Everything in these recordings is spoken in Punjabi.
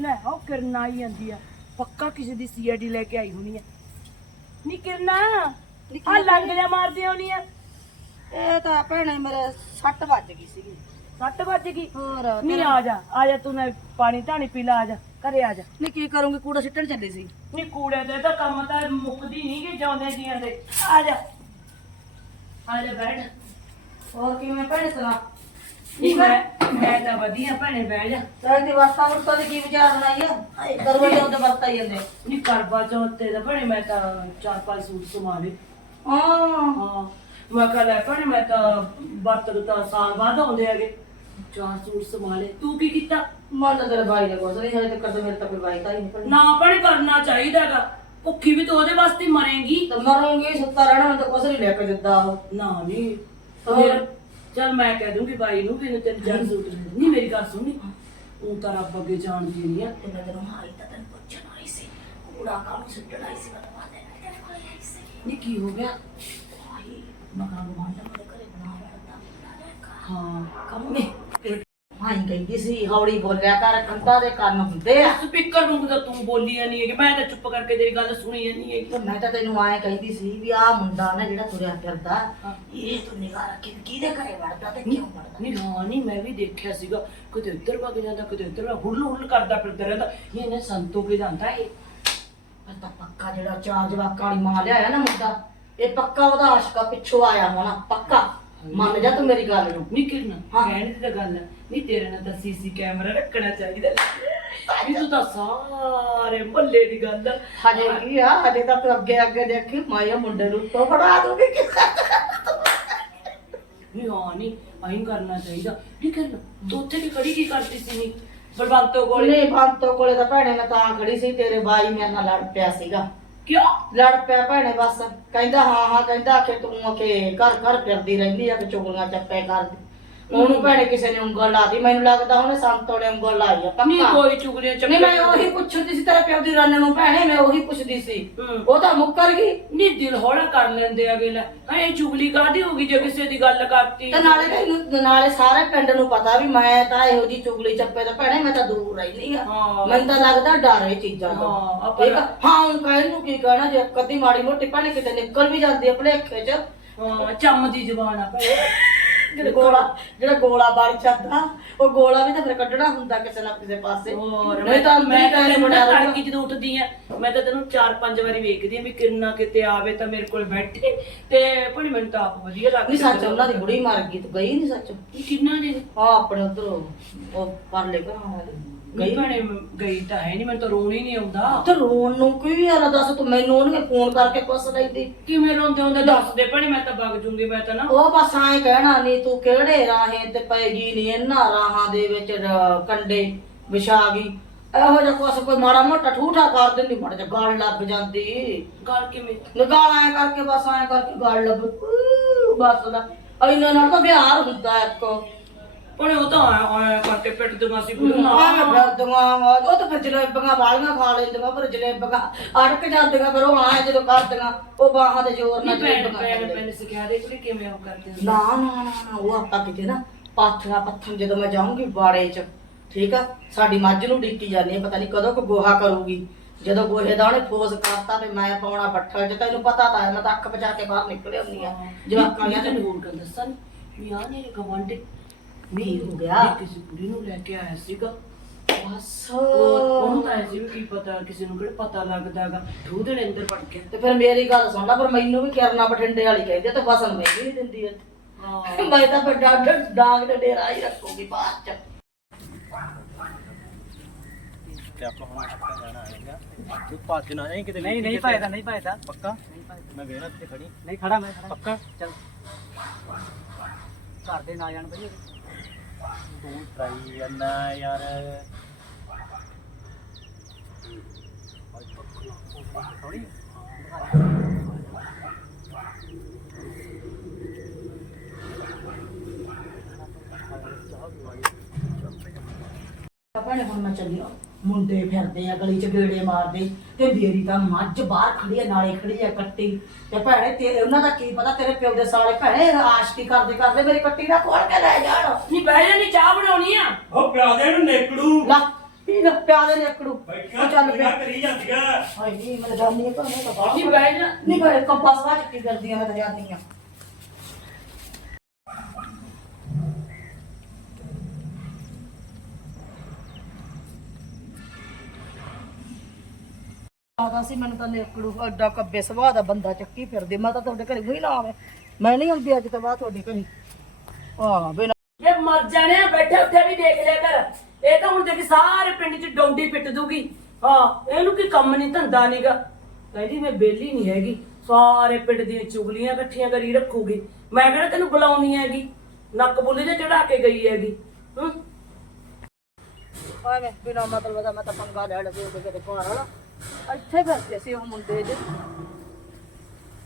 ਲੈ ਉਹ ਕਿਰਨ ਆਈ ਜਾਂਦੀ ਆ। ਪੱਕਾ ਕਿਸੇ ਦੀ ਸੀਆਈਡੀ ਲੈ ਕੇ ਆਈ ਹੋਣੀ ਆ। ਨੀ ਕਿਰਨਾ ਆ ਲੰਗ ਜਾ। ਮਾਰਦੀ ਆਉਣੀ ਆ। ਇਹ ਤਾਂ ਭੈਣੇ ਮੇਰੇ ਸੱਟ ਵੱਜ ਗਈ ਸੀਗੀ। 6 ਵੱਜ ਗਈ? ਹੋਰ ਨੀ ਆ ਜਾ ਆ ਜਾ ਤੂੰ ਨਾ ਪਾਣੀ ਧਾਣੀ ਪੀ ਲਾ ਆ ਜਾ ਘਰੇ ਆ ਜਾ। ਨਹੀਂ ਕੀ ਕਰੂੰਗੀ ਕੂੜਾ ਸਿੱਟਣ ਚੱਲੀ ਸੀ। ਨੀ ਕੂੜੇ ਦੇ ਤਾਂ ਕੰਮ ਤਾਂ ਮੁੱਕਦੀ ਨਹੀਂ ਕਿ ਜਾਂਦੇ ਜੀਆਂ ਦੇ। ਆ ਜਾ। ਆ ਜਾ ਬੈਠ। ਹੋਰ ਕਿਵੇਂ ਭੈਣੇ ਸੁਣਾ ਨੀ ਮੈਂ? ਮੈਂ ਤਾਂ ਵਧੀਆ ਭੈਣੇ ਬਹਿ ਜਾ। ਤੇਰੀ ਦੀ ਵਰਤਾ ਵਰਤਾ ਦੀ ਕੀ ਵਿਚਾਰ ਬਣਾਈ ਆ? ਆਏ ਕਰਵੜੀ ਉਹਦੇ ਵਰਤਾ ਹੀ ਜਾਂਦੇ। ਨੀ ਕਰਵਾ ਚੌਥ ਤੇ ਤਾਂ ਭੈਣੇ ਮੈਂ ਤਾਂ ਚਾਰ ਪੰਜ ਸੂਟ ਸਮਾ ਲਏ ਹਾਂ। ਹਾਂ। ਮੈਂ ਕਹ ਲੈ ਭੈਣੇ ਮੈਂ ਤਾਂ ਵਰਤ ਤਾਂ ਸਾਲ ਬਾਅਦ ਆਉਂਦੇ ਹੈਗੇ। ਚਾਰ ਸੂਟ ਸਮਾ ਲਏ ਤੂੰ ਕੀ ਕੀਤਾ? ਮਨ ਤਾਂ ਨੇ ਕੁਛ ਨਹੀਂ ਹਲੇ ਤੱਕ ਤਾਂ ਮੇਰੇ ਤਾਂ ਕੋਈ ਬਾਈ ਤਾਂ ਹੀ ਨਹੀਂ ਭੈਣੇ। ਨਾ ਭੈਣੇ ਕਰਨਾ ਚਾਹੀਦਾਗਾ ਭੁੱਖੀ ਵੀ ਤੂੰ ਉਹਦੇ ਵਾਸਤੇ ਹੀ ਮਰੇਂਗੀ। ਤੇ ਮਰੂੰਗੀ ਸੁੱਤਾ ਰਹਿਣਾ ਮੈਨੂੰ ਤਾਂ ਕੁਛ ਨਹੀਂ ਲੈ ਕੇ ਦਿੱਤਾ ਉਹ। ਨਾ ਨਹੀਂ ਹੋਰ? ਚਲ ਮੈਂ ਕਹਿ ਦੂੰਗੀ ਬਾਈ ਨੂੰ ਵੀ ਇਹਨੂੰ ਤਿੰਨ ਚਾਰ ਸੂਟ ਲੈ ਦੇ। ਨਹੀਂ ਮੇਰੀ ਗੱਲ ਸੁਣੀ ਉਹ ਤਾਂ ਰੱਬ ਅੱਗੇ ਜਾਣਦੀ ਨਹੀਂ ਆ। ਤੈਨੂੰ ਹਾਈ ਤਾਂ ਤੈਨੂੰ ਪੁੱਛਣ ਆਈ ਸੀ। ਕੂੜਾ ਕਾਹਨੂੰ ਸਿੱਟਣ ਆਈ ਸੀ ਮੈਂ ਤਾਂ ਬਾਦੇ ਨਾਲ ਤੇਰੇ ਕੋਲ ਆਈ ਸੀ। ਨਹੀਂ ਕੀ ਹੋ ਗਿਆ? ਹਾਈ ਮਕਾਨ ਗਵਾਂਢ ਮੇਰੇ ਘਰੇ ਬਣਾ ਲੈਂਦਾ ਹਾਂ। ਕੰਮੇ ਹਾਈ ਕਹਿੰਦੀ ਸੀ ਹੌਲੀ ਬੋਲਿਆ ਕਰ ਕੰਧਾਂ ਦੇ ਕੰਨ ਹੁੰਦੇ ਆ। ਸਪੀਕਰ ਨੂੰ ਤਾਂ ਤੂੰ ਬੋਲੀ ਨਹੀਂ ਹੈ ਕਿ ਮੈਂ ਤਾਂ ਚੁੱਪ ਕਰਕੇ ਤੇਰੀ ਗੱਲ ਸੁਣੀ ਨਹੀਂ ਹੈ ਤੇ ਮੈਂ ਤਾਂ ਤੈਨੂੰ ਆਏ ਕਹਿੰਦੀ ਸੀ ਵੀ ਆਹ ਮੁੰਡਾ ਨਾ ਜਿਹੜਾ ਤੁਰਿਆ ਫਿਰਦਾ ਹਾਂ। ਇਹ ਤੂੰ ਨਿਗਾਹ ਰੱਖੀ ਵੀ ਕਿਹਦੇ ਘਰੇ ਵੜਦਾ ਤੇ ਕਿਉਂ ਵੜਦਾ? ਨਹੀਂ ਹਾਂ ਨਹੀਂ ਮੈਂ ਵੀ ਦੇਖਿਆ ਸੀਗਾ ਕਿਤੇ ਇੱਧਰ ਵਗ ਜਾਂਦਾ ਕਿਤੇ ਇੱਧਰ ਵਗ- ਹੁੱਲ ਹੁੱਲ ਕਰਦਾ ਫਿਰਦਾ ਰਹਿੰਦਾ ਇਹ ਇਹਨੇ ਸੰਤੋ ਕੇ ਜਾਂਦਾ ਇਹ। ਪਰ ਤਾਂ ਪੱਕਾ ਜਿਹੜਾ ਚਾਰ ਜਵਾਕਾਂ ਵਾਲੀ ਮਾਂ ਲਿਆਇਆ ਨਾ ਮੁੰਡਾ ਇਹ ਪੱਕਾ ਉਹਦਾ ਆਸ਼ਕਾ ਪਿੱਛੋਂ ਆਇਆ ਹੋਣਾ ਪੱਕਾ। ਮੰਨ ਜਾ ਤੂੰ ਮੇਰੀ ਗੱਲ ਨੂੰ। ਨਹੀਂ ਕਿਰਨਾ ਹਾਂ। ਕਹਿਣ ਦੀ ਤਾਂ ਗੱਲ ਹੈ ਨਹੀਂ ਤੇਰੇ ਨਾਲ ਤਾਂ ਸੀਸੀ ਕੈਮਰਾ ਰੱਖਣਾ ਚਾਹੀਦਾ। ਵੀ ਤੂੰ ਤਾਂ ਸਾਰੇ ਮੱਲੇ ਦੀ ਗੱਲ ਆ। ਹਜੇ ਕੀ ਆ ਹਜੇ ਤਾਂ ਤੂੰ ਅੱਗੇ ਅੱਗੇ ਦੇਖੀ ਮਾਇਆ ਮੁੰਡੇ ਨੂੰ ਤੋਂ ਫੜਾ ਦੂੰਗੀ ਨਹੀਂ ਹਾਂ ਨਹੀਂ ਆਈਂ ਕਰਨਾ ਚਾਹੀਦਾ। ਨਹੀਂ ਕਰਨਾ ਤੂੰ ਉੱਥੇ ਵੀ ਖੜੀ ਕੀ ਕਰਦੀ ਸੀ? ਨਹੀਂ ਬਲਵੰਤੋ ਕੋਲ? ਨਹੀਂ ਬੰਤੋ ਕੋਲੇ ਤਾਂ ਭੈਣੇ ਮੈਂ ਤਾਂ ਖੜੀ ਸੀ ਤੇਰੇ ਬਾਈ ਮੇਰੇ ਨਾਲ ਲੜ ਪਿਆ ਸੀਗਾ। ਕਿਉਂ? ਲੜ ਪਿਆ ਭੈਣੇ ਬਸ। ਕਹਿੰਦਾ ਹਾਂ ਹਾਂ ਕਹਿੰਦਾ ਕਿ ਤੂੰ ਅਕੇ ਘਰ ਘਰ ਫਿਰਦੀ ਰਹਿੰਦੀ ਆ ਕਿ ਚੁਗਲੀਆਂ ਚੱਪੇ ਕਰਦੀ। ਉਹਨੂੰ ਭੈਣੇ ਕਿਸੇ ਨੇ ਉਂਗਲ ਲਾਦੀ ਮੈਨੂੰ ਲੱਗਦਾ ਉਹਨੇ ਸੰਤੋ ਨੇ ਉਂਗਲ ਲਾਈ ਆ ਨਹੀਂ ਪੱਕਾ। ਕੋਈ ਚੁਗਲੀਆਂ ਨਹੀਂ ਮੈਂ ਉਹੀ ਪੁੱਛਦੀ ਸੀ ਤੇਰੇ ਪਿਓ ਦੀ ਰੰਨ ਨੂੰ ਭੈਣੇ ਮੈਂ ਉਹੀ ਪੁੱਛਦੀ ਸੀ। ਹੂੰ। ਉਹ ਤਾਂ ਮੁੱਕਰ ਗਈ। ਨਹੀਂ ਦਿਲ ਹੌਲਾ ਕਰ ਲੈਂਦੇ ਆਗੇ ਲੈ ਐ ਚੁਗਲੀ ਕਾਦੀ ਹੋਗੀ ਜੇ ਕਿਸੇ ਦੀ ਗੱਲ ਕਰਤੀ? ਤੇ ਨਾਲੇ ਤੈਨੂੰ ਨਾਲੇ ਸਾਰੇ ਪਿੰਡ ਨੂੰ ਪਤਾ ਵੀ ਮੈਂ ਤਾਂ ਇਹੋ ਜੀ ਚੁਗਲੀ ਚੱਪੇ ਤੋਂ ਭੈਣੇ ਮੈਂ ਤਾਂ ਦੂਰ ਰਹਿੰਦੀ ਆ। ਹਾਂ। ਮੈਨੂੰ ਤਾਂ ਲੱਗਦਾ ਡਰ ਇਹ ਚੀਜ਼ਾਂ ਤੋਂ। ਹਾਂ, ਆਪਾਂ- ਠੀਕ ਆ? ਹਾਂ ਹੁਣ ਕਹਿਣ ਨੂੰ ਕੀ ਕਹਿਣਾ ਜੇ ਕਦੀ ਮਾੜੀ ਮੋਟੀ ਭੈਣੇ ਕਿਤੇ ਨਿਕਲ ਵੀ ਜਾਂਦੀ ਆ ਭਲੇਖੇ ਚ। ਹਾਂ ਚੰਮ ਦੀ ਜ਼ਬਾਨ ਆ ਭਾਈ ਜਿਹੜਾ ਗੋਲਾ ਜਿਹੜਾ ਗੋਲਾ ਬਣ ਜਾਂਦਾ ਉਹ ਗੋਲਾ ਵੀ ਤਾਂ ਫਿਰ ਕੱਢਣਾ ਹੁੰਦਾ ਕਿਸੇ ਨਾ ਕਿਸੇ ਪਾਸੇ। ਹੋਰ ਨਹੀਂ ਤਾਂ ਮੈਂ ਮੈਂ ਤਾਂ ਤਾਂ ਤੈਨੂੰ ਬਣਾ ਨਾ ਤੜਕੀ ਜਦੋਂ ਉੱਠਦੀ ਆ ਮੈਂ ਤਾਂ ਤੈਨੂੰ ਚਾਰ ਪੰਜ ਵਾਰੀ ਵੇਖਦੀ ਆ ਵੀ ਕਿੰਨਾ ਕਿਤੇ ਆਵੇ ਤਾਂ ਮੇਰੇ ਕੋਲ ਬੈਠੇ। ਤੇ ਭਣੀ ਮੈਨੂੰ ਤਾਂ ਆਪ ਵਧੀਆ ਲੱਗਦੀ। ਨਹੀਂ ਸੱਚ ਉਹਨਾਂ ਦੀ ਬੁੜੀ ਮਰ ਗਈ ਤੂੰ ਗਈ ਨਹੀਂ ਸੱਚ? ਕਿੰਨਾ ਜੀ? ਹਾਂ ਆਪਣੇ ਉਧਰ ਉਹ ਪਰਲੇ ਘਰਾਂ ਵਾਲੇ। ਗਈ ਭਣੇ ਗਈ ਤਾਂ ਹੈ ਨਹੀਂ ਮੈਨੂੰ ਤਾਂ ਰੋਣ ਹੀ ਨਹੀਂ ਆਉਂਦਾ। ਤੇ ਰੋਣ ਨੂੰ ਕੀ ਯਾਰ ਦੱਸ ਤੂੰ ਮੈਨੂੰ ਉਹਨੇ ਫੋਨ ਕਰਕੇ ਪੁੱਛ ਲੈਂਦੀ। ਕਿਵੇਂ ਰੋਂਦੇ ਹੁੰਦੇ? ਦੱਸ ਦੇ ਭਣੇ ਮੈਂ ਤਾਂ ਵਗ ਜੂੰਗੀ ਮੈਂ ਤਾਂ ਨਾ। ਉਹ ਬਸ ਐਂ ਕਹਿਣਾ ਨਹੀਂ ਤੂੰ ਕਿਹੜੇ ਰਾਹੇ ਤੇ ਪੈਗੀ ਨਹੀਂ ਇਹਨਾਂ ਰਾਹਾਂ ਦੇ ਵਿੱਚ ਰ- ਕੰਡੇ ਵਿਛਾ ਗਈ ਇਹੋ ਜਿਹਾ ਕੁਛ ਕੋਈ ਮਾੜਾ ਮੋਟਾ ਠੂਠਾ ਕਰ ਦਿੰਦੀ ਮਾੜਾ ਜਿਹਾ ਗਾਲ ਲੱਗ ਜਾਂਦੀ। ਗੱਲ ਕਿਵੇਂ? ਲਗਾਲ ਐਂ ਕਰਕੇ ਬਸ ਐਂ ਕਰਕੇ ਗਾਲ ਲੱਗ ਊ, ਬਸ ਦਾ ਇਹਨਾਂ ਨਾਲ ਤਾਂ ਵਿਹਾਰ ਹੁੰਦਾ ਇੱਕ। ਭਣੇ ਉਹ ਤਾਂ ਆਇਆ ਆਇਆ ਕਰਕੇ ਪਿੱਟ ਦਿੰਦਾ ਸੀ ਬੁੜੀਆਂ ਆਵੇਂ ਫਿਰਦੀਆਂ ਵਾ, ਉਹ ਤਾਂ ਫਿਰ ਜਲੇਬੀਆਂ ਵਾਲੀਆਂ ਖਾ ਲੈਂਦੀਆਂ ਪਰ ਜਲੇਬੀਆਂ ਅੜਕ ਜਾਂਦੀਆਂ ਫਿਰ ਉਹ ਆਏ ਜਦੋਂ ਕਰਦੀਆਂ ਉਹ ਬਾਹਾਂ ਦੇ ਜ਼ੋਰ ਨਾਲ ਨਹੀਂ ਭੈਣ ਜਲੇਬੀਆਂ ਭੈਣ ਖਾਂਦੇ। ਮੈਨੂੰ ਸਿਖਾ ਦੇ ਕਿ ਕਿਵੇਂ ਉਹ ਕਰਦੇ ਹੁੰਦੇ। ਨਾ ਨਾ ਨਾ ਨਾ, ਉਹ ਆਪਾਂ ਕਿਤੇ ਨਾ ਪਾਥੀਆਂ ਪੱਥਨ ਜਦੋਂ ਮੈਂ ਜਾਊਂਗੀ ਬਾੜੇ 'ਚ ਠੀਕ ਆ? ਸਾਡੀ ਮੱਝ ਨੂੰ ਡਿੱਕੀ ਜਾਂਦੀ ਆ ਪਤਾ ਨਹੀਂ ਕਦੋਂ ਕੋ ਗੋਹਾ ਕਰੂਗੀ। ਜਦੋਂ ਗੋਹੇ ਦਾ ਉਹਨੇ ਫੋਸ ਕਰਤਾ ਤੇ ਮੈਂ ਪਾਉਣਾ ਬੱਠਲ 'ਚ ਤੈਨੂੰ ਪਤਾ ਤਾਂ ਹੈ ਮੈਂ ਤਾਂ ਅੱਖ ਬਚਾ ਕੇ ਬਾਹਰ ਨਿਕਲ ਆਉਂਦੀ ਆ। ਜਵਾਕਾਂ ਨੇ ਦੀਆਂ ਤੈਨੂੰ ਹੋਰ ਗੱਲ ਦੱਸਾਂ ਵੀ ਆ ਮੇਰੇ ਗਵਾਂਢੇ ਵੀ ਹੋ ਗਿਆ। ਕਿਸੇ ਕੁੜੀ ਨੂੰ ਲੈ ਕੇ ਆਇਆ ਸੀਗਾ। ਬਸ। ਉਹ- ਉਹਨੂੰ ਤਾਂ ਐਸੀ ਵੀ ਕੀ ਪਤਾ ਕਿਸੇ ਨੂੰ ਕਿਹੜਾ ਪਤਾ ਲੱਗਦਾਗਾ ਦੋ ਦਿਨ ਅੰਦਰ ਵੜ ਗਿਆ। ਤੇ ਫਿਰ ਮੇਰੀ ਗੱਲ ਸੁਣ ਲੈ ਪਰ ਮੈਨੂੰ ਵੀ ਕਿਰਨਾ ਬਠਿੰਡੇ ਵਾਲੀ ਕਹਿੰਦੀ ਆ ਤੇ ਫਸਲ ਮੈਂ ਵੀ ਨਹੀਂ ਦਿੰਦੀ ਇੱਥੇ। ਹਾਂ। ਮੈਂ ਤਾਂ ਫਿਰ ਡਾਕਟਰ ਡਾਂਗ ਦੇ ਡੇਰਾ ਹੀ ਰੱਖੂਗੀ ਬਾਅਦ ਚ। ਤੇ ਆਪਾਂ ਹੁਣ ਪੱਕਾ ਜਾਣਾ ਹੈਗਾ। ਤੂੰ ਭੱਜ ਨਾ ਜਾਈਂ ਕਿਤੇ ਨਹੀਂ ਨਹੀਂ ਪਾਇਦਾ ਨਹੀਂ ਪਾਇਦਾ ਪੱਕਾ? ਮੈਂ ਵੇਣਾ ਤੇ ਖੜੀ। ਨਹੀਂ ਖੜਾ ਮੈਂ ਖੜਾ। ਪੱਕਾ? ਚੱਲ। ਘਰ ਦੇ ਨਾ ਜਾਣ ਬਈ ਤੂੰ ਟਰਾਈ ਜਾਂਦਾ ਯਾਰ ਥੋੜੀ ਭੈਣੇ ਹੁਣ ਮੈਂ ਚੱਲੀ ਆ ਮੁੰਡੇ ਫਿਰਦੇ ਆ ਗਲੀ ਚ ਗੇੜੇ ਮਾਰਦੇ ਤੇ ਮੇਰੀ ਤਾਂ ਮੱਝ ਬਾਹਰ ਖੜੀ ਆ ਨਾਲੇ ਖੜੀ ਆ ਕੱਟੀ। ਤੇ ਭੈਣੇ ਤੇ ਉਹਨਾਂ ਦਾ ਕੀ ਪਤਾ ਤੇਰੇ ਪਿਓ ਦੇ ਸਾਲੇ ਭੈਣੇ ਆਸ਼ਕੀ ਕਰਦੇ ਕਰਦੇ ਮੇਰੀ ਕੱਟੀ ਦਾ ਖੋਲ ਕੇ ਲੈ ਜਾਣ। ਨਹੀਂ ਬਹਿ ਜਾ ਨਹੀਂ ਚਾਹ ਬਣਾਉਣੀ ਆ। ਉਹ ਪਿਆ ਦੇ ਨੂੰ ਨੇਕੜੂ। ਲਾ ਪੀ ਨੀ ਪਿਆਦੇ ਨੇ ਅਕੜੂ ਉਹ ਚੱਲ ਪਿਆ ਕਰੀ ਜਾਂਦੀਆਂ ਹਾਏ ਨਹੀਂ ਮੈਂ ਜਾਣੀ ਤਾਂ ਮੈਂ ਤਾਂ ਬਾਹਰ ਨਹੀਂ ਬਹਿ ਜਾ। ਨਹੀਂ ਬੜੇ ਕੰਪਾਸ ਵਾ ਚੱਕੀ ਕਰਦੀ ਆ ਮੈਂ ਤਾਂ ਜਾਂਦੀ ਆ। ਆਦਾ ਸੀ ਮੈਨੂੰ ਤਾਂ ਨੇਕੜੂ ਐਡਾ ਕੱਬੇ ਸੁਭਾਅ ਦਾ ਬੰਦਾ ਚੱਕੀ ਫਿਰਦੀ ਮੈਂ ਤਾਂ ਤੁਹਾਡੇ ਘਰੇ ਵੀ ਨਾ ਆਵੇ ਮੈਂ ਨਹੀਂ ਆਉਂਦੀ ਅੱਜ ਤੋਂ ਬਾਅਦ ਤੁਹਾਡੇ ਘਰੇ। ਆ ਬਿਨਾ ਇਹ ਮਰ ਜਾਣੇ ਆ, ਬੈਠੇ ਉੱਠੇ ਵੀ ਦੇਖ ਲਿਆ ਕਰ। ਇਹ ਤਾਂ ਹੁਣ ਦੇਖ ਸਾਰੇ ਪਿੰਡ 'ਚ ਡੌਂਡੀ ਪਿੱਟ ਦੂਗੀ ਹਾਂ ਇਹਨੂੰ ਕੀ ਕੰਮ ਨਹੀਂ ਧੰਦਾ ਨਹੀਂਗਾ ਕਹਿੰਦੀ ਮੈਂ ਬੇਲੀ ਨਹੀਂ ਹੈਗੀ। ਸਾਰੇ ਪਿੰਡ ਦੀਆਂ ਚੁਗਲੀਆਂ ਇਕੱਠੀਆਂ ਕਰੀ ਰੱਖੂਗੀ। ਮੈਂ ਕਿਹੜਾ ਤੈਨੂੰ ਬੁਲਾਉਣੀ ਹੈਗੀ? ਨੱਕ ਬੁੱਲੇ ਤੇ ਚੜਾ ਕੇ ਗਈ ਹੈਗੀ। ਹੂੰ? ਆਵੇ ਬਿਨਾ ਮਤਲਬ ਦਾ ਮੈਂ ਤਾਂ ਪੰਗਾ ਲੈ ਲਵੇ ਉਹਦੇ ਘਰ ਇੱਥੇ ਫਿਰਦੇ ਸੀ ਉਹ ਮੁੰਡੇ ਜੇ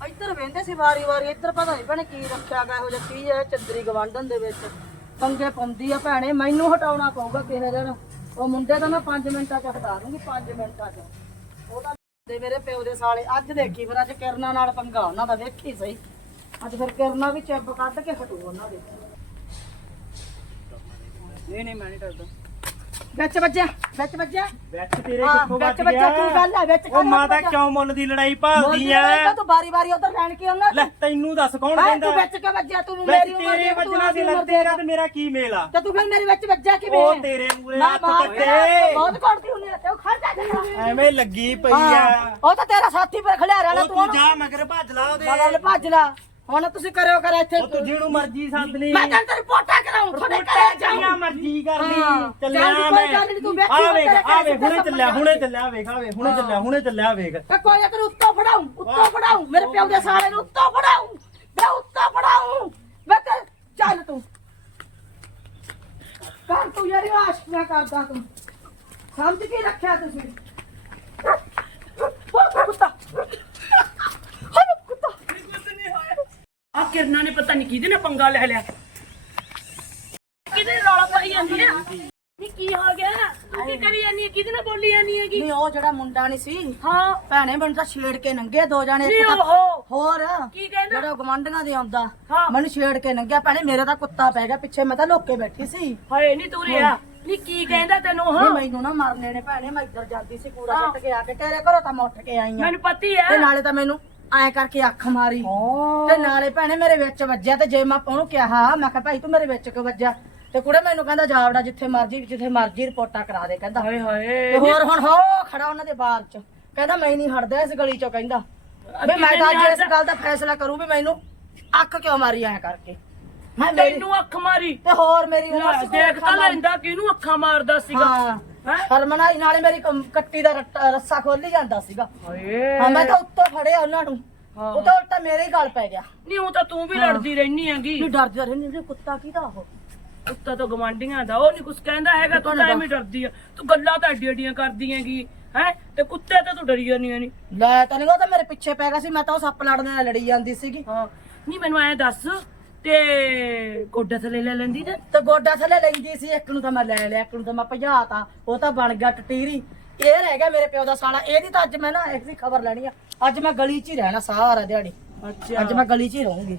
ਇੱਧਰ ਵੇਂਦੇ ਸੀ ਵਾਰੀ ਵਾਰੀ, ਇੱਧਰ ਪਤਾ ਨਹੀਂ ਭੈਣੇ ਕੀ ਰੱਖਿਆ ਗਿਆ ਇਹੋ ਜਿਹਾ ਕੀ ਹੈ, ਚੰਦਰੀ ਗਵਾਂਢਣ ਦੇ ਵਿੱਚ। ਪੰਗੇ ਪਾਉਂਦੀ ਆ ਭੈਣੇ, ਮੈਨੂੰ ਹਟਾਉਣਾ ਪਊਗਾ ਕਿਸੇ ਦਿਨ। ਉਹ ਮੁੰਡੇ ਤਾਂ ਮੈਂ 5 ਮਿੰਟਾਂ ਚ ਹਟਾ ਦੂੰਗੀ 5 ਮਿੰਟਾਂ ਚ। ਉਹਦਾ ਦੇ ਮੇਰੇ ਪਿਓ ਦੇ ਸਾਲੇ, ਅੱਜ ਦੇਖੀ ਫਿਰ, ਅੱਜ ਕਿਰਨਾ ਨਾਲ ਪੰਗਾ, ਉਹਨਾਂ ਦਾ ਵੇਖੀ ਸਹੀ। ਅੱਜ ਫਿਰ ਕਿਰਨਾ ਵੀ ਚੱਬ ਕੱਢ ਕੇ ਹਟੂ ਉਹਨਾਂ ਦੇ। ਨਹੀਂ ਨਹੀਂ, ਮੈਂ ਨਹੀਂ ਕਰਦਾ ਵਿੱਚ ਵੱਜਿਆ ਵਿੱਚ ਵੱਜਿਆ। ਵਿੱਚ ਤੇਰੇ ਹਾਂ, ਕਿੱਥੋਂ ਵਿੱਚ ਵੱਜ ਵੱਜਿਆ ਕੀ ਗੱਲ ਹੈ ਵਿੱਚ ਉਹ ਮਾਤਾ ਕਿਉਂ ਮੁੱਲ ਦੀ ਲੜਾਈ ਭਾਲਦੀ ਐ? ਤੂੰ ਬਾਰੀ ਬਾਰੀ ਉਧਰ ਲੈਣ ਕੀ ਆਉਣਾ। ਲੈ ਤੈਨੂੰ ਦੱਸ ਕੌਣ ਹਾਂ ਕਹਿੰਦਾ? ਤੂੰ ਵਿੱਚ ਕਿ ਵੱਜਿਆ? ਤੂੰ ਵਿੱਚ ਮੇਰੀ ਉਮਰ ਤੇਰੇ ਦੇ ਤੂੰ ਵੱਜਣਾ ਦੀ ਆਪਣੀ ਉਮਰ ਲੱਗਦੀ ਤੇ ਮੇਰਾ ਕੀ ਮੇਲ ਆ? ਤੇ ਤੂੰ ਫਿਰ ਮੇਰੇ ਵਿੱਚ ਵੱਜਿਆ ਕਿਵੇਂ ਉਹ ਤੇਰੇ ਮੂਰੇ ਮੈਂ ਹੱਥ ਬਾਹਰ ਕੱਟੇ ਬਹੁਤ ਕੋੜਦੀ ਹੁੰਦੀ ਆ ਤੇ ਉਹ ਖੜ ਜਾ ਜਾ ਐਵੇਂ ਲੱਗੀ ਪਈ ਆ। ਉਹ ਤਾਂ ਤੇਰਾ ਸਾਥੀ ਪਰ ਖਲਿਆ ਰਹਿਣਾ ਉਹ ਤੂੰ ਤੂੰ। ਜਾ ਮਗਰ ਭੱਜ ਲਾ ਉਹਦੇ। ਬਗਲ ਭੱਜ ਲਾ। ਹੁਣ ਤੁਸੀਂ ਕਰਿਓ ਕਰ ਇੱਥੇ। ਉਹ ਤੂੰ ਜਿਹਨੂੰ ਮਰਜ਼ੀ ਸੱਦ ਲਈ ਮੈਂ ਤਾਂ ਤੇਰੀ ਪੋਟਾ ਕਰਾਉਂ ਤੁਹਾਡੇ ਘਰੇ ਜਾਊਂ। ਮਰਜ਼ੀ ਕਰ ਹਾਂ। ਲਈ ਚੱਲਿਆ ਚੱਲ ਕੋਈ ਮੈਂ। ਗੱਲ ਨੀ, ਤੂੰ ਵੇਖੀ ਆ ਵੇਖ ਤੇਰੇ ਆ ਘਰੇ ਵੇਖ ਹੁਣੇ ਚੱਲਿਆ ਹੁਣੇ ਚੱਲਿਆ ਵੇਖ ਆ ਵੇਖ ਹੁਣੇ ਚੱਲਿਆ ਹੁਣੇ ਚੱਲਿਆ ਵੇਖ। ਤੇ ਕੋਈ ਨਾ ਤੈਨੂੰ ਉੱਤੋਂ ਫੜਾਉਂ ਉੱਤੋਂ ਫੜਾਉਂ ਮੇਰੇ ਪਿਓ ਦੇ ਸਾਲੇ ਨੂੰ ਉੱਤੋਂ ਫੜਾਉਂ ਮੈਂ ਉੱਤੋਂ ਫੜਾਉਂ ਮੈਂ ਕਰ ਚੱਲ ਤੂੰ। ਕਰ ਤੂੰ ਯਾਰੀ ਆਸ਼ਕ ਨਾ ਕਰਦਾ ਤੂੰ। ਸਮਝ ਕੇ ਰੱਖਿਆ ਤੁਸੀਂ ਉਹ ਕੁੱਤਾ ਹਾਂ ਕੁੱਤਾ ਆ ਕਿਰਨਾ ਨੇ ਪਤਾ ਨਹੀਂ ਕਿਹਦੇ ਨਾਲ ਪੰਗਾ ਲੈ ਲਿਆ। ਕਿਹਦੇ ਨਾਲ ਰੌਲਾ ਪਾਈ ਜਾਂਦੀ ਆ? ਨੀ ਕੀ ਹੋ ਗਿਆ? ਤੂੰ ਕੀ ਕਰੀ ਜਾਂਦੀ ਹੈ ਕਿਹਦੇ ਨਾਲ ਬੋਲੀ ਜਾਂਦੀ ਹੈਗੀ? ਨਹੀਂ ਉਹ ਜਿਹੜਾ ਮੁੰਡਾ ਨਹੀਂ ਸੀ ਹਾਂ। ਭੈਣੇ ਮੈਨੂੰ ਤਾਂ ਛੇੜ ਕੇ ਨੰਗੇ ਦੋ ਜਾਣੇ ਨੀ ਇੱਕ ਤਾਂ ਉਹ ਹੋਰ ਕੀ ਕਹਿੰਦਾ? ਜਿਹੜਾ ਗਵਾਂਢੀਆਂ ਦੇ ਆਉਂਦਾ ਹਾਂ। ਮੈਨੂੰ ਛੇੜ ਕੇ ਨੰਗਿਆ। ਭੈਣੇ ਮੇਰੇ ਤਾਂ ਕੁੱਤਾ ਪੈ ਗਿਆ ਪਿੱਛੇ ਮੈਂ ਤਾਂ ਲੋਕੇ ਬੈਠੀ ਸੀ। ਹਾਏ ਨੀ ਤੂੰ ਰਿਆ। ਨੀ ਕੀ ਕਹਿੰਦਾ ਤੈਨੂੰ ਨਹੀਂ ਉਹ ਮੈਨੂੰ ਨਾ ਮਾਰਨੇ ਨੇ ਭੈਣੇ ਮੈਂ ਇੱਧਰ ਜਾਂਦੀ ਸੀ ਕੂੜਾ ਹਾਂ। ਸੁੱਟ ਕੇ ਆ ਕੇ। ਤੇਰੇ ਘਰੋਂ ਤਾਂ ਮੈਂ ਉੱਠ ਕੇ ਆਈ ਆ। ਮੈਨੂੰ ਪਤੀ ਆ। ਤੇ ਨਾਲੇ ਤਾਂ ਮੈਨੂੰ ਐ ਕਰਕੇ ਅੱਖ ਮਾਰੀ। ਤੇ ਨਾਲੇ ਭੈਣੇ ਮੇਰੇ ਵਿੱਚ ਵੱਜਿਆ ਤੇ ਜੇ ਮੈਂ ਉਹਨੂੰ ਕਿਹਾ ਮੈਂ ਕਿਹਾ ਭਾਈ ਤੂੰ ਮੇਰੇ ਵਿੱਚ ਕਿਉਂ ਵੱਜਿਆ? ਤੇ ਕੁੜੇ ਮੈਨੂੰ ਕਹਿੰਦਾ ਜਾਵੜਾ ਜਿੱਥੇ ਮਰਜ਼ੀ ਜਿੱਥੇ ਮਰਜ਼ੀ ਰਿਪੋਰਟਾਂ ਕਰਾ ਦੇ ਕਹਿੰਦਾ। ਹਾਏ ਤੇ ਹਾਏ ਹੋਰ ਹੁਣ ਹੋ ਖੜਾ ਉਹਨਾਂ ਦੇ ਬਾਹਰ ਚ। ਕਹਿੰਦਾ ਮੈਂ ਨਹੀਂ ਹਟਦਾ ਇਸ ਗਲੀ ਚੋਂ ਕਹਿੰਦਾ। ਵੀ ਮੈਂ ਤਾਂ ਅੱਜ ਇਸ ਗੱਲ ਦਾ ਫੈਸਲਾ ਕਰੂੰ ਵੀ ਮੈਨੂੰ ਅੱਖ ਕਿਉਂ ਮਾਰੀ ਐ ਕਰਕੇ। ਮੇਰੀ ਤੈਨੂੰ ਅੱਖ ਮਾਰੀ। ਤੇ ਹੋਰ ਮੇਰੀ ਉਮਰ ਲੈ, ਸੀ ਦੇਖ ਤਾਂ ਲੈਂਦਾ ਕਿਹਨੂੰ ਅੱਖਾਂ ਮਾਰਦਾ ਸੀਗਾ। ਹਾਂ ਹੈਂ? ਸ਼ਰਮਨਾਈ ਨਾਲੇ ਮੇਰੀ ਕਮ- ਕੱਟੀ ਦਾ ਰੱਟਾ- ਰੱਸਾ ਖੋਲੀ ਜਾਂਦਾ ਸੀਗਾ। ਹਾਏ। ਹਾਂ ਮੈਂ ਤਾਂ ਉੱਤੋਂ ਫੜਿਆ ਉਹਨਾਂ ਨੂੰ। ਹਾਂ। ਉਹ ਤਾਂ ਉਲਟਾ ਮੇਰੇ ਹੀ ਗਲ ਪੈ ਗਿਆ। ਨਹੀਂ ਉਹ ਤਾਂ ਤੂੰ ਵੀ ਲੜਦੀ ਰਹਿਨੀ ਹੈਗੀ। ਨਹੀਂ ਡਰਦੀ ਰਹਿੰਦੀ ਵੀ ਕੁੱਤਾ ਕਿਹਦਾ ਉਹ? ਕੁੱਤਾ ਤਾਂ ਗਵਾਂਢੀਆਂ ਦਾ। ਉਹ ਨਹੀਂ ਕੁਝ ਕਹਿੰਦਾ ਹੈਗਾ ਤੂੰ ਤਾਂ ਐਵੇਂ ਡਰਦੀ ਆ। ਤੂੰ ਗੱਲਾਂ ਤਾਂ ਏਡੀ ਏਡੀਆਂ ਕਰਦੀ ਹੈਗੀ ਹੈ? ਤੇ ਕੁੱਤੇ ਤਾਂ ਤੂੰ ਡਰੀ ਜਾਂਦੀ ਨਹੀਂ ਲੈ ਤਾਂ ਨਹੀਂ ਉਹ ਤਾਂ ਮੇਰੇ ਪਿੱਛੇ ਪੈ ਗਿਆ ਸੀ। ਮੈਂ ਤਾਂ ਉਹ ਸੱਪ ਲੜਨ ਨਾਲ ਲੜੀ ਜਾਂਦੀ ਸੀਗੀ। ਹਾਂ। ਨਹੀਂ ਮੈਨੂੰ ਐ ਦੱਸ ਤੇ ਗੋਡਾ ਥੱਲੇ ਲੈ ਲੈਂਦੀ ਨਾ। ਤੇ ਗੋਡਾ ਥੱਲੇ ਲੈਂਦੀ ਸੀ ਇੱਕ ਨੂੰ ਤਾਂ ਮੈਂ ਲੈ ਲਿਆ ਇੱਕ ਨੂੰ ਤਾਂ ਮੈਂ ਭਜਾਤਾ ਉਹ ਤਾਂ ਬਣ ਗਿਆ ਟਟੀਰੀ। ਇਹ ਰਹਿ ਗਿਆ ਮੇਰੇ ਪਿਓ ਦਾ ਸਾਲਾ ਇਹਦੀ ਤਾਂ ਅੱਜ ਮੈਂ ਨਾ ਇੱਕ ਦੀ ਖਬਰ ਲੈਣੀ ਆ। ਅੱਜ ਮੈਂ ਗਲੀ 'ਚ ਹੀ ਰਹਿਣਾ ਸਾਰਾ ਦਿਹਾੜੀ। ਅੱਛਾ। ਅੱਜ ਮੈਂ ਗਲੀ 'ਚ ਹੀ ਰਹੂੰਗੀ।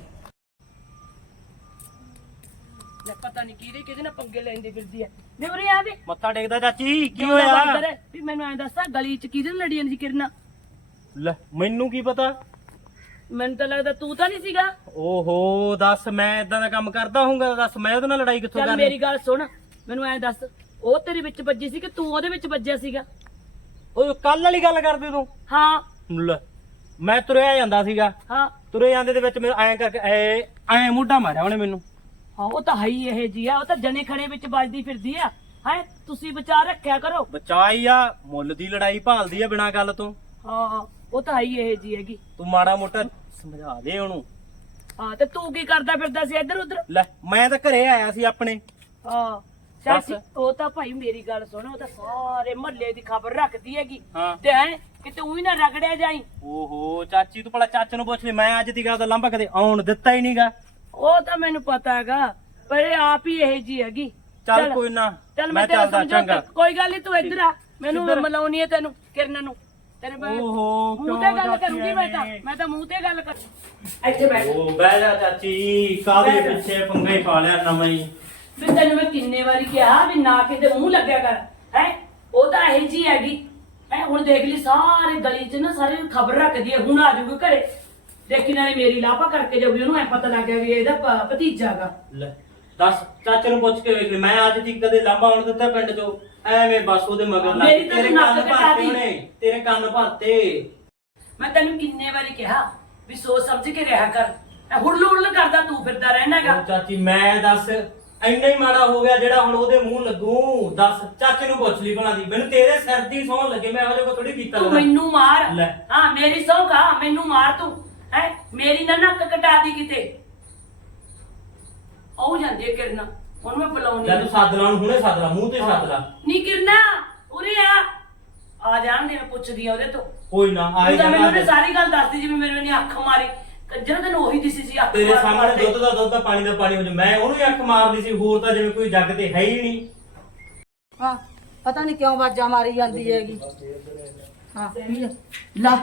ਲੈ ਪਤਾ ਨਹੀਂ ਕਿਹਦੇ ਕਿਹਦੇ ਨਾਲ ਪੰਗੇ ਲੈਂਦੀ ਫਿਰਦੀ ਆ। ਨਿਵਰੇ ਆ ਵੇ। ਮੱਥਾ ਟੇਕਦਾ ਚਾਚੀ ਕੀ ਹੋਇਆ? ਵੀ ਮੈਨੂੰ ਐ ਦੱਸ ਗਲੀ ਚ ਕਿਹਦੇ ਨਾਲ ਲੜੀ ਜਾਂਦੀ ਸੀ ਕਿਰਨਾ? ਲੈ ਮੈਨੂੰ ਕੀ ਪਤਾ? ਮੈਨੂੰ ਤਾਂ ਲੱਗਦਾ ਤੂੰ ਤਾਂ ਨਹੀਂ ਸੀਗਾ। ਓਹੋ ਦੱਸ ਮੈਂ ਇਦਾਂ ਦਾ ਕੰਮ ਕਰਦਾ ਹੋਊਗਾ ਦੱਸ ਮੈਂ ਉਹਦੇ ਨਾਲ ਲੜਾਈ ਕਿੱਥੋਂ ਚੱਲ ਕਰਨੀ? ਮੇਰੀ ਗੱਲ ਸੁਣ ਮੈਨੂੰ ਐ ਦੱਸ ਉਹ ਤੇਰੇ ਵਿੱਚ ਵੱਜੀ ਸੀ ਕਿ ਤੂੰ ਉਹਦੇ ਵਿੱਚ ਵੱਜਿਆ ਸੀਗਾ? ਉਹ ਕੱਲ ਵਾਲੀ ਗੱਲ ਕਰਦੇ ਤੂੰ? ਹਾਂ। ਲੈ ਮੈਂ ਤੁਰਿਆ ਜਾਂਦਾ ਸੀਗਾ। ਹਾਂ। ਤੁਰੇ ਜਾਂਦੇ ਦੇ ਵਿੱਚ ਮੈਨੂੰ ਐਂ ਕਰਕੇ ਐ ਐ ਮੁੱਢਾ ਮਾਰਿਆ ਉਹਨੇ ਮੈਨੂੰ। ਹਾਂ ਉਹ ਤਾਂ ਹੈ ਹੀ ਇਹ ਜੀ ਆ ਉਹ ਤਾਂ ਜਣੇ ਖੜੇ ਵਿੱਚ ਵੱਜਦੀ ਫਿਰਦੀ ਆ। ਹੈ ਤੁਸੀਂ ਵਿਚਾਰ ਰੱਖਿਆ ਕਰੋ। ਬਚਾਈ ਆ ਮੁੱਲ ਦੀ ਲੜਾਈ ਭਾਲਦੀ ਆ ਬਿਨਾਂ ਗੱਲ ਤੋਂ। ਹਾਂ। ਉਹ ਤਾਂ ਹੈ ਹੀ ਇਹ ਜੀ ਹੈਗੀ। ਤੂੰ ਮਾੜਾ ਮੋਟਾ ਸਮਝਾ ਦੇ ਉਹਨੂੰ। ਹਾਂ ਤੇ ਤੂੰ ਕੀ ਕਰਦਾ ਫਿਰਦਾ ਸੀ ਇੱਧਰ ਉੱਧਰ? ਲੈ ਮੈਂ ਤਾਂ ਘਰੇ ਆਇਆ ਸੀ ਆਪਣੇ। ਹਾਂ। ਸੀ- ਉਹ ਤਾਂ ਭਾਈ ਮੇਰੀ ਗੱਲ ਸੁਣ ਉਹ ਤਾਂ ਸਾਰੇ ਮਹੱਲੇ ਦੀ ਖਬਰ ਰੱਖਦੀ ਹੈਗੀ। ਹਾਂ। ਤੇ ਐ ਕਿ ਤੂੰ ਹੀ ਨਾ ਰਗੜਿਆ ਜਾਈ। ਓਹੋ ਚਾਚੀ ਤੂੰ ਭਲਾ ਚਾਚੇ ਨੂੰ ਪੁੱਛ ਲਈ ਮੈਂ ਅੱਜ ਦੀ ਗੱਲ ਦਾ ਲੰਬਾ ਕਦੇ ਆਉਣ ਦਿੱਤਾ ਹੀ ਨਹੀਂਗਾ ਉਹ ਤਾਂ ਮੈਨੂੰ ਪਤਾ ਹੈਗਾ ਪਰ ਇਹ ਆਪ ਹੀ ਇਹ ਜੀ ਹੈਗੀ। ਚੱਲ ਕੋਈ ਨਾ ਚੱਲ ਮੈਂ ਮੈਂ ਤੇਰਾ ਚੱਲਦਾ ਚੰਗਾ। ਕੋਈ ਗੱਲ ਨਹੀਂ ਤੂੰ ਇੱਧਰ ਆ। ਮੈਨੂੰ? ਮਲਾਉਣੀ ਹੈ ਤੈਨੂੰ ਕਿਰਨ ਨੂੰ। ਤੇਰੇ ਮੈਂ ਓਹੋ ਮੂੰਹ ਕਿਉਂ ਤੇ ਗੱਲ ਚਾਚੀ ਕਰੂੰਗੀ ਮੈਂ ਤਾਂ। ਐਵੇਂ? ਮੈਂ ਤਾਂ ਮੂੰਹ ਤੇ ਗੱਲ ਕਰ ਇੱਥੇ ਬੈਠ। ਓ ਬਹਿ ਜਾ ਚਾਚੀ ਕਾਦੇ ਬਹਿ ਜਾ। ਪਿੱਛੇ ਪੰਗਾ ਹੀ ਪਾ ਲਿਆ ਨਵਾਂ? ਹੀ ਵੀ ਤੈਨੂੰ ਮੈਂ ਕਿੰਨੇ ਵਾਰੀ ਕਿਹਾ ਵੀ ਨਾ ਕਿਤੇ ਮੂੰਹ ਲੱਗਿਆ ਕਰ ਹੈ? ਉਹ ਤਾਂ ਇਹ ਜੀ ਹੈਗੀ। ਹੁਣ ਦੇਖ ਲਈ ਸਾਰੇ ਗਲੀ 'ਚ ਨਾ ਸਾਰੇ ਖਬਰ ਰੱਖਦੀ ਹੈ ਹੁਣ ਆ ਜਾਊਗੀ ਘਰੇ। ਦੇਖੀ ਨਾਲੇ ਮੇਰੀ ਲਾਪਾ ਕਰਕੇ ਜਾਊਗੀ ਉਹਨੂੰ ਐ ਪਤਾ ਲੱਗ ਗਿਆ ਵੀ ਇਹਦਾ ਭ- ਭਤੀਜਾ ਗਾ। ਲੈ। ਦੱਸ ਚਾਚੇ ਨੂੰ ਪੁੱਛ ਕੇ ਵੇਖ ਲੈ। ਮੈਂ ਅੱਜ ਤੱਕ ਕਦੇ ਲਾਂਬਾ ਆਉਣ ਦਿੱਤਾ ਪਿੰਡ ਚੋਂ। ਐਵੇਂ ਬਸ ਉਹਦੇ ਮਗਰ ਲੱਗ ਮੇਰੀ ਤਾਂ ਤੇਰੇ ਨੱਕ ਕੰਨ ਕਟਾ ਭਰਤੇ ਦੀ। ਉਹਨੇ ਤੇਰੇ ਕੰਨ ਭਰਤੇ। ਮੈਂ ਤੈਨੂੰ ਕਿੰਨੇ ਵਾਰੀ ਕਿਹਾ ਵੀ ਸੋਚ ਸਮਝ ਕੇ ਰਿਹਾ ਕਰ। ਐ ਹੁੱਲ ਹੁੱਲ ਕਰਦਾ ਤੂੰ ਫਿਰਦਾ ਰਹਿਣਾਗਾ ਉਹ ਚਾਚੀ ਮੈਂ ਦੱਸ ਇੰਨਾ ਹੀ ਮਾੜਾ ਹੋ ਗਿਆ ਜਿਹੜਾ ਹੁਣ ਉਹਦੇ ਮੂੰਹ ਲੱਗੂ। ਦੱਸ ਚਾਚੇ ਨੂੰ ਪੁੱਛ ਲਈ ਭਲਾ ਦੀ। ਮੈਨੂੰ ਤੇਰੇ ਸਿਰ ਦੀ ਸੌਣ ਲੱਗੇ ਮੈਂ ਇਹੋ ਜਿਹਾ ਕੋ ਥੋੜੀ ਕੀਤਾ ਤੂੰ ਲੱਗਦਾ ਮੈਨੂੰ ਮਾਰ। ਲੈ। ਹਾਂ ਮੇਰੀ ਸੌ ਖਾ ਮੈਨੂੰ ਮਾਰ ਤੂੰ। ਹੈ ਮੇਰੀ ਨਾ ਨੱਕ ਕਟਾ ਦੀ ਕਿਤੇ। ਆਉ ਜਾਂਦੀ ਹੈ ਕਿਰਨਾ। ਹੁਣ ਮੈਂ ਬੁਲਾਉਣੀ ਜਾਂ ਤੂੰ ਸੱਦ ਲਾ ਉਹਨੂੰ ਹੁਣੇ ਸੱਦ ਲਾ ਮੂੰਹ ਤੇ ਸੱਦ ਲਾ। ਨੀ ਕਿਰਨਾ ਉਰੇ ਆ। ਆ ਜਾਣ ਦੇ ਮੈਂ ਪੁੱਛਦੀ ਆ ਉਹਦੇ ਤੋਂ। ਕੋਈ ਨਾ ਆਏ ਤਾਂ ਮੈਨੂੰ ਉਹਨੇ ਸਾਰੀ ਗੱਲ ਦੱਸਦੀ ਜਿਵੇਂ ਮੇਰੇ ਨੇ ਅੱਖ ਮਾਰੀ। ਜਦੋਂ ਤੈਨੂੰ ਉਹੀ ਦਿਸੀ ਸੀ ਅੱਖ ਤੇਰੇ ਮਾਰ- ਸਾਹਮਣੇ। ਦੁੱਧ ਦਾ ਦੁੱਧ ਦਾ ਪਾਣੀ ਦਾ ਪਾਣੀ ਹੋ ਜਾ ਮੈਂ ਉਹਨੂੰ ਹੀ ਅੱਖ ਮਾਰਦੀ ਸੀ ਹੋਰ ਤਾਂ ਜਿਵੇਂ ਕੋਈ ਜੱਗ ਤੇ ਹੈ ਹੀ ਨਹੀਂ। ਹਾਂ ਪਤਾ ਨਹੀਂ ਕਿਉਂ ਵਾਜਾਂ ਮਾਰੀ ਜਾਂਦੀ ਹੈਗੀ। ਹਾਂ ਲਾ।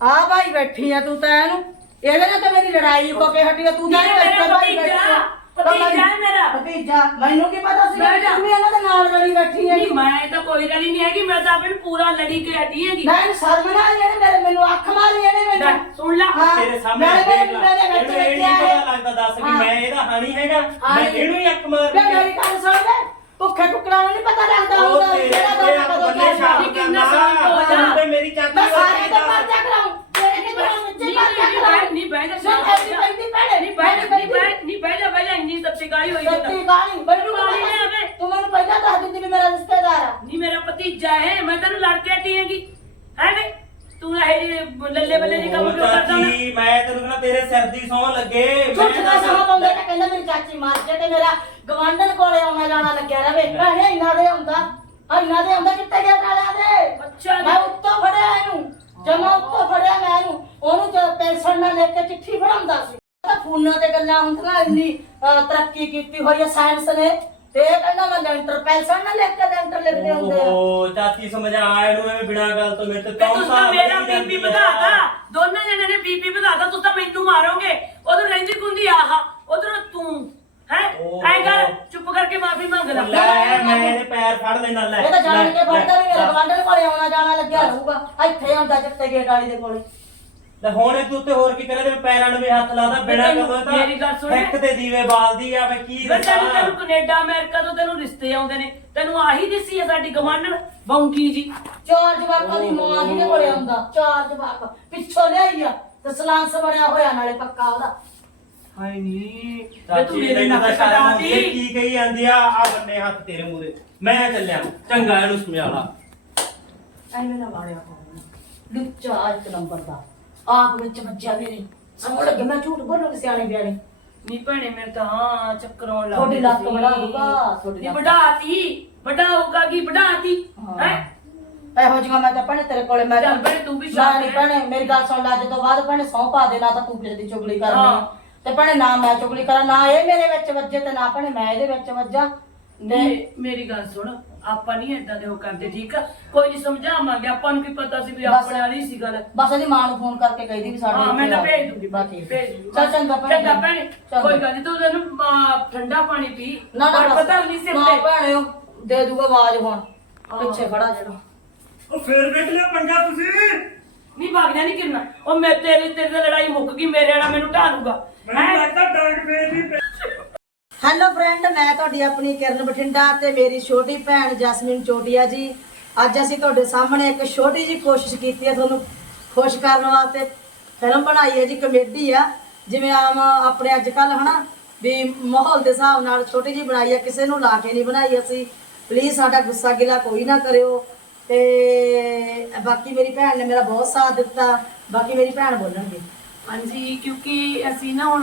ਆ ਭਾਈ ਬੈਠੀ ਆ ਤੂੰ ਤਾਂ ਇਹਨੂੰ। ਇਹਦੇ ਨਾਲ ਤਾਂ ਮੇਰੀ ਲੜਾਈ ਹੋ ਕੇ ਹਟੀ ਆ ਤੂੰ ਤਾਂ ਮੇਰਾ ਇੱਥੇ ਭਾਈ ਬੈਠੀ ਆ। ਭਤੀਜਾ ਹੈ ਮੇਰਾ। ਭਤੀਜਾ ਮੈਨੂੰ ਕੀ ਪਤਾ ਸੀ ਜਾ। ਤੂੰ ਵੀ ਇਹਨਾਂ ਦੇ ਨਾਲ ਰਲੀ ਬੈਠੀ ਹੈ ਨਹੀਂ ਮੈਂ ਤਾਂ ਕੋਈ ਗੱਲ ਨਹੀਂ ਹੈਗੀ ਮੈਂ ਤਾਂ ਆਪਣੇ ਪੂਰਾ ਲੜੀ ਕੇ ਹਟੀ ਹੈਗੀ ਮੈਂ ਸ਼ਰਮ ਨਾ ਇਹਨੇ ਮੇਰੇ ਮੈਨੂੰ ਅੱਖ ਮਾਰੀ ਇਹਨੇ ਲੈ, ਮੈਨੂੰ ਸੁਣ ਲੈ ਹਾਂ। ਤੇਰੇ ਸਾਹਮਣੇ ਮੈਂ- ਦੇਖ ਲਾ ਮੈਂ- ਮੈਂ- ਇਹਨੂੰ ਇਹ ਨਹੀਂ ਪਤਾ ਲੱਗਦਾ ਦੱਸ ਵੀ ਹਾਂ। ਮੈਂ ਇਹਦਾ ਹਾਣੀ ਹੈਗਾ ਮੈਂ ਜੀ। ਇਹਨੂੰ ਹੀ ਅੱਖ ਮਾਰਦੀ ਲੈ ਮੇਰੀ ਗੱਲ ਸੁਣ ਲੈ ਭੁੱਖੇ ਟੁਕੜਾ ਨੂੰ ਨਹੀਂ ਪਤਾ ਲੱਗਦਾ ਉਹ ਹੁੰਦਾ ਤੇਰੇ ਕਿਹੜਾ ਤੇ ਦੋਨਾ ਅੱਖ ਕਦੋਂ ਬੰਨੇ ਸ਼ਾਮ ਨਹੀਂ, ਕਿੰਨਾ ਸ਼ਾਂਤ ਹੋ ਜਾ। ਤੂੰ ਤੇ ਮੇਰੀ ਚਾਚੀ ਮੈਂ ਸਾਰੇ ਦਾ। ਪਰਚਾ ਕਰਾਉਂ ਤੇਰੇ ਕੇ ਕਰਾਉਂ ਵਿੱਚ ਨਹੀਂ, ਪਰਚਾ ਨਹੀਂ, ਕਰਾਉਂ ਨਹੀਂ, ਬਹਿ ਜਾ, ਸੁਣ ਐਸੀ ਪੈਂਦੀ ਭੈਣੇ ਨਹੀਂ ਬਹਿ ਜਾ ਨਹੀਂ ਬਹਿ ਨਹੀਂ ਬਹਿ ਜਾ ਬਹਿ ਜਾ ਗਾਲੀ ਹੋਈ ਜਾਂਦਾ। ਸੱਚੀ ਗਾਲੀ ਮੈਨੂੰ ਗਾਲੀ ਨਾ ਆਵੇ। ਤੂੰ ਮੈਨੂੰ ਪਹਿਲਾਂ ਦੱਸ ਦਿੰਦੀ ਵੀ ਮੇਰਾ ਰਿਸ਼ਤੇਦਾਰ ਆ। ਨਹੀਂ ਮੇਰਾ ਭਤੀਜਾ ਹੈ ਮੈਂ ਤੈਨੂੰ ਲੜ ਕੇ ਹਟੀ ਹੈਗੀ ਹੈ ਵੇ ਤੂੰ ਇਹ ਲੱਲੇ ਬੱਲੇ ਦੀ ਕੰਮ ਕਿਉਂ ਕਰਦਾ ਮੈਂ ਚਾਚੀ ਮੈਂ ਤੈਨੂੰ ਕਹਿੰਦਾ ਤੇਰੇ ਸਿਰ ਦੀ ਸੌਂ ਲੱਗੇ ਝੂਠ ਮੈਂ ਦਾ ਸਮਾਂ ਪਾਉਂਦਾ ਤਾਂ ਕਹਿੰਦਾ ਮੇਰੀ ਚਾਚੀ ਮਾਰ ਕੇ ਤੇ ਮੇਰਾ ਗਵਾਂਢਣ ਕੋਲੇ ਆਉਣਾ ਜਾਣਾ ਲੱਗਿਆ ਰਵੇ। ਭੈਣੇ ਇੰਨਾ ਦੇ ਹੁੰਦਾ ਆ ਇੰਨਾ ਦੇ ਹੁੰਦਾ ਕਿੱਥੇ ਗਿਆ ਕਾਲਿਆਂ ਦੇ? ਅੱਛਾ। ਜੀ। ਮੈਂ ਉੱਤੋਂ ਫੜਿਆ ਇਹਨੂੰ। ਜਮਾ ਉੱਤੋਂ ਫੜਿਆ ਮੈਂ ਇਹਨੂੰ। ਉਹਨੂੰ ਜਦ ਪੈਨਸ਼ਨ ਨਾਲ ਲੈ ਕੇ ਚਿੱਠੀ ਫੜਾਉਂਦਾ ਸੀ। ਤਾਂ ਫੋਨਾਂ ਤੇ ਗੱਲਾਂ ਹੁੰਦੀਆਂ ਇੰਨੀ ਅਹ, ਤਰੱਕੀ ਕੀਤੀ ਹੋਈ ਹੈ ਸਾਇੰਸ ਨੇ। ਤੇ ਇਹ ਕਹਿੰਦਾ ਮੈਂ ਲੈਂਟਰ ਪੈਨਸ਼ਨ ਨਾਲ ਲੈ ਕੇ ਲੈਂਟਰ ਲਿਖਦੇ ਹੁੰਦੇ ਆ। ਓਹ ਚਾਚੀ ਸਮਝਾ ਇਹਨੂੰ ਐਵੇਂ ਬਿਨਾਂ ਗੱਲ ਤੋਂ ਮੇਰੇ ਤੇ ਤੇ ਕੌਣ ਤੁਸੀਂ ਤਾਂ ਮੇਰਾ ਬੀਪੀ ਵਧਾਤਾ ਦੋਨਾਂ ਜਣਿਆਂ ਨੇ ਬੀਪੀ ਵਧਾਤਾ ਤੁਸੀਂ ਤਾਂ ਮੈਨੂੰ ਮਾਰੋਗੇ। ਉਧਰ ਰਹਿੰਦੀ ਕੁੰਦੀ ਆਹ ਉਧਰ ਤੂੰ ਹੈ? ਓਹ। ਐ ਕਰ ਚੁੱਪ ਕਰਕੇ ਮਾਫੀ ਮੰਗ ਲੈ। ਲੈ ਮੈਂ ਇਹਦੇ ਪੈਰ ਫੜ ਲੈਣਾ ਲੈ ਇਹ ਤਾਂ ਜਾਣ ਕੇ ਫੜਦਾ ਵੀ ਮੇਰਾ ਲੈ। ਗਵਾਂਢਣ ਕੋਲੇ ਆਉਣਾ ਜਾਣਾ ਲੱਗਿਆ ਰਹੂਗਾ। ਇੱਥੇ ਆਉਂਦਾ ਚਿੱਟੇ ਗੇਟ ਵਾਲੀ ਦੇ ਕੋਲੇ। ਲੈ ਹੁਣ ਇਹ ਤੂੰ ਉੱਤੇ ਹੋਰ ਕੀ ਕਰੇ ਤੇ ਪੈਰਾਂ ਨੂੰ ਵੀ ਹੱਥ ਲਾਦਾ ਬਿਨਾਂ ਤੈਨੂੰ- ਕਦੋਂ ਤਾਂ ਮੇਰੀ ਗੱਲ ਸੁਣ। ਇੱਕ ਤੇ ਦੀਵੇ ਬਾਲਦੀ ਆ ਵੇ ਕੀ ਮੈਂ ਤੈਨੂੰ ਦੱਸਾਂ? ਤੈਨੂੰ ਕੈਨੇਡਾ ਅਮਰੀਕਾ ਤੋਂ ਤੈਨੂੰ ਰਿਸ਼ਤੇ ਆਉਂਦੇ ਨੇ। ਤੈਨੂੰ ਆਹੀ ਦਿਸੀ ਹੈ ਸਾਡੀ ਗਵਾਂਢਣ ਬੌਂਕੀ ਜੀ। ਚਾਰ ਜਵਾਕਾਂ ਦੀ ਮਾਂ ਜਿਹਦੇ ਕੋਲੇ ਆਉਂਦਾ ਚਾਰ ਜਵਾਕ। ਪਿੱਛੋਂ ਲਿਆਈ ਆ ਤੇ ਸਲਾਂਸ ਬਣਿਆ ਹੋਇਆ ਨਾਲੇ ਪੱਕਾ ਉਹਦਾ। ਹਾਏ ਨੀ ਤੂੰ ਮੇਰੇ ਮੈਨੂੰ ਨੱਕ ਤਾਂ ਸ਼ਰਮ ਆਉਂਦੀ ਹੈ, ਕਟਾਤੀ ਕੀ ਕਹੀ ਜਾਂਦੀ ਆ? ਆ ਬੰਨੇ ਹੱਥ ਤੇਰੇ ਮੂੰਹ ਦੇ। ਮੈਂ ਚੱਲਿਆ। ਚੰਗਾ ਇਹਨੂੰ ਸਮਝਾ ਲਾ। ਐਵੇਂ ਨਾ ਮਾਰਿਆ ਕਰੋ। ਲੁੱਚਾ ਇੱਕ ਨੰਬਰ ਦਾ। ਆਪ ਵਿੱਚ ਵੱਜਿਆ ਮੇਰੇ ਸਮਝ ਲੱਗੇ ਮੈਂ ਝੂਠ ਬੋਲੂਗੀ ਸਿਆਣੇ ਬਿਆਣੇ ਨੀ ਭੈਣੇ ਮੇਰੇ ਤਾਂ ਹਾਂ ਚੱਕਰ ਆਉਣ ਲੱਗ ਤੁਹਾਡੀ ਲੱਕ ਸੀ। ਹੋਊਗਾ, ਤੁਹਾਡੀ ਨੀ ਲੱਕ। ਵਧਾਤੀ ਵਧਾਊਗਾ ਕੀ ਵਧਾਤੀ ਹਾਂ। ਹੈ ਇਹੋ ਜਿਹਾ ਮੈਂ ਤਾਂ ਭੈਣੇ ਤੇਰੇ ਕੋਲੇ ਮੈਂ ਚੱਲ ਭੈਣੇ, ਤੂੰ ਵੀ ਸ਼ਾਂਤ ਰਹਿ। ਭੈਣੇ ਮੇਰੀ ਗੱਲ ਸੁਣ ਲੈ ਅੱਜ ਤੋਂ ਬਾਅਦ ਭੈਣੇ ਸੌਂ ਪਾ ਦੇ ਨਾ ਤਾਂ ਤੂੰ ਕਿਸੇ ਦੀ ਚੁਗਲੀ ਕਰਨੀ ਹਾਂ। ਆ। ਤੇ ਭੈਣੇ ਨਾ ਮੈਂ ਚੁਗਲੀ ਕਰਾਂ ਨਾ ਇਹ ਮੇਰੇ ਵਿੱਚ ਵੱਜੇ ਤੇ ਨਾ ਭੈਣੇ ਮੈਂ ਇਹਦੇ ਵਿੱਚ ਵੱਜਾਂ ਨੇ ਨੇ ਮੇਰੀ ਗੱਲ ਸੁਣ ਆਪਾਂ ਨਹੀਂ ਏਦਾਂ ਦੇ ਉਹ ਕਰਦੇ ਠੀਕ ਆ ਕੋਈ ਨਹੀਂ ਸਮਝਾਵਾਂਗੇ ਆਪਾਂ ਨੂੰ ਕੀ ਪਤਾ ਸੀ ਵੀ। ਆਪਣੇ ਵਾਲੀ ਸੀ ਗੱਲ ਬਸ ਇਹਦੀ ਮਾਂ ਨੂੰ ਫੋਨ ਕਰਕੇ ਕਹਿਦੀ ਵੀ ਸਾਡੇ ਹਾਂ ਮੈਂ ਤਾਂ। ਭੇਜ ਦੂੰਗੀ ਬਾਕੀ ਭੇਜ ਦੂੰਗੀ ਚੱਲ ਚੰਗਾ ਭੈਣੇ ਚੰਗਾ ਭੈਣੇ ਚੰਗਾ। ਕੋਈ ਗੱਲ ਨਹੀਂ ਤੂੰ ਤੈਨੂੰ ਠੰਡਾ ਪਾਣੀ ਪੀ ਨਾ ਨਾ ਪਰ ਬਸ। ਪਤਾ ਨਹੀਂ ਸੀ ਨਾ ਭੈਣੇ ਉਹ ਦੇ ਦੂਗਾ ਆਵਾਜ਼ ਹੁਣ। ਪਿੱਛੇ ਖੜਾ ਜਿਹੜਾ ਉਹ ਫੇਰ ਵੇਖ ਲਿਆ ਪੰਗਾ ਤੁਸੀਂ ਨਹੀਂ ਭਾਗਣਾ ਨਹੀਂ ਕਿਰਨਾ ਉਹ ਮੈਂ ਤੇਰੀ ਤੇਰੇ ਨਾਲ ਲੜਾਈ ਮੁੱਕ ਗਈ ਮੇਰੇ ਵਾਲਾ ਮੈਨੂੰ ਢਾ ਦੂਗਾ ਹੈਂ? ਲੱਗਦਾ ਡਾਂਗ ਫੇਰ ਨਹੀਂ ਹੈਲੋ ਫਰੈਂਡ ਮੈਂ ਤੁਹਾਡੀ ਆਪਣੀ ਕਿਰਨ ਬਠਿੰਡਾ ਤੇ ਮੇਰੀ ਛੋਟੀ ਭੈਣ ਜਸਮੀਨ ਚੋਟੀਆ ਜੀ। ਅੱਜ ਅਸੀਂ ਤੁਹਾਡੇ ਸਾਹਮਣੇ ਇੱਕ ਛੋਟੀ ਜੀ ਕੋਸ਼ਿਸ਼ ਕੀਤੀ ਹੈ ਤੁਹਾਨੂੰ ਖੁਸ਼ ਕਰਨ ਵਾਸਤੇ। ਫਿਲਮ ਬਣਾਈ ਹੈ ਜੀ, ਕਮੇਡੀ ਆ। ਜਿਵੇਂ ਆਮ ਆਪਣੇ ਅੱਜ ਕੱਲ ਹਨਾ, ਵੀ ਮਾਹੌਲ ਦੇ ਹਿਸਾਬ ਨਾਲ ਛੋਟੀ ਜੀ ਬਣਾਈ ਹੈ, ਕਿਸੇ ਨੂੰ ਲਾ ਕੇ ਨਹੀਂ ਬਣਾਈ ਅਸੀਂ। ਪਲੀਜ਼ ਸਾਡਾ ਗੁੱਸਾ ਗਿਲਾ ਕੋਈ ਨਾ ਕਰਿਓ। ਤੇ ਬਾਕੀ ਮੇਰੀ ਭੈਣ ਨੇ ਮੇਰਾ ਬਹੁਤ ਸਾਥ ਦਿੱਤਾ। ਬਾਕੀ ਮੇਰੀ ਭੈਣ ਬੋਲਣਗੇ। ਹਾਂਜੀ ਕਿਉਂਕਿ ਅਸੀਂ ਨਾ ਹੁਣ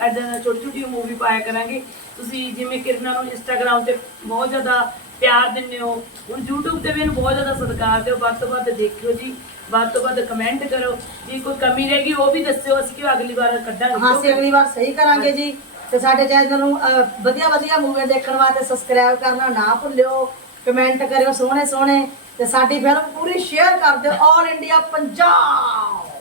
ਐਦਾਂ ਛੋਟੀ ਛੋਟੀ ਮੂਵੀ ਪਾਇਆ ਕਰਾਂਗੇ। ਤੁਸੀਂ ਜਿਵੇਂ ਕਿਰਨਾ ਨੂੰ ਇੰਸਟਾਗ੍ਰam ਤੇ ਬਹੁਤ ਜ਼ਿਆਦਾ ਪਿਆਰ ਦਿੰਦੇ ਹੋ ਹੁਣ YouTube ਤੇ ਵੀ ਇਹਨੂੰ ਬਹੁਤ ਜ਼ਿਆਦਾ ਸਤਿਕਾਰ ਦਿਓ। ਵੱਧ ਤੋਂ ਵੱਧ ਦੇਖਿਓ ਜੀ ਵੱਧ ਤੋਂ ਵੱਧ ਕਮੈਂਟ ਕਰੋ। ਜੇ ਕੋਈ ਕਮੀ ਰਹੇਗੀ ਉਹ ਵੀ ਦੱਸਿਓ ਅਸੀਂ ਕਿ ਅਗਲੀ ਵਾਰ ਕੱਢਾਂਗੇ ਹਾਂ ਅਸੀਂ ਅਗਲੀ ਵਾਰ ਸਹੀ ਕਰਾਂਗੇ ਜੀ। ਤੇ ਸਾਡੇ ਚੈਨਲ ਨੂੰ ਵਧੀਆ ਵਧੀਆ ਮੂਵੀ ਦੇਖਣ ਵਾਸਤੇ ਸਬਸਕ੍ਰਾਈਬ ਕਰਨਾ ਨਾ ਭੁੱਲਿਓ। ਕਮੈਂਟ ਕਰਿਓ ਸੋਹਣੇ ਸੋਹਣੇ। ਤੇ ਸਾਡੀ ਫਿਲਮ ਪੂਰੀ ਸ਼ੇਅਰ ਕਰ ਦਿਓ। All India Punjab.